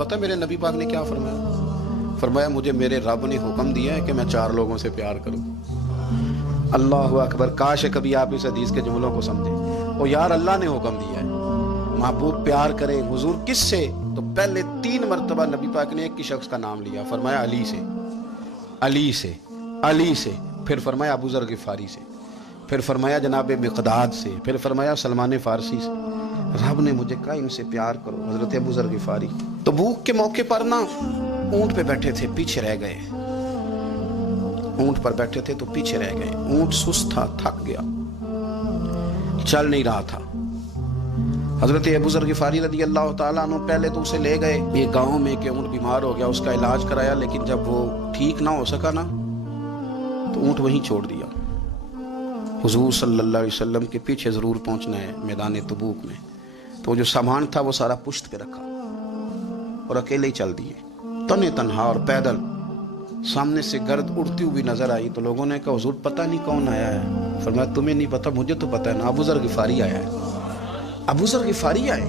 پتہ میرے نبی پاک نے کیا فرمایا؟ فرمایا مجھے میرے رب نے حکم دیا ہے کہ میں 4 لوگوں سے پیار کروں۔ اللہ اکبر، کاش کبھی آپ اس حدیث کے جملوں کو سمجھیں۔ او یار، اللہ نے حکم دیا ہے محبوب پیار کرے۔ حضور کس سے؟ تو پہلے 3 مرتبہ نبی پاک نے ایک ہی شخص کا نام لیا، فرمایا علی سے، علی سے، علی سے، پھر فرمایا ابو ذر غفاری سے، پھر فرمایا جناب مقداد سے، پھر فرمایا سلمان فارسی سے۔ رب نے مجھے کہا ان سے پیار کرو، حضرت ابو ذر غفاری۔ تبوک کے موقع پر نا اونٹ پہ بیٹھے تھے، پیچھے رہ گئے، اونٹ پر بیٹھے تھے تو پیچھے رہ گئے، اونٹ سست تھا، تھک گیا، چل نہیں رہا تھا۔ حضرت ابو ذر غفاری رضی اللہ تعالیٰ عنہ پہلے تو اسے لے گئے یہ گاؤں میں کہ اونٹ بیمار ہو گیا، اس کا علاج کرایا، لیکن جب وہ ٹھیک نہ ہو سکا نا تو اونٹ وہیں چھوڑ دیا۔ حضور صلی اللہ علیہ وسلم کے پیچھے ضرور پہنچنا ہے میدان تبوک میں، تو جو سامان تھا وہ سارا پشت پہ رکھا اور اکیلے ہی چل دیے، تنے تنہا اور پیدل۔ سامنے سے گرد اڑتی ہوئی نظر آئی تو لوگوں نے کہا حضور پتہ نہیں کون آیا ہے۔ فرمایا تمہیں نہیں پتہ، مجھے تو پتہ ہے نا، ابو ذر غفاری آیا ہے، ابو ذر غفاری آئے۔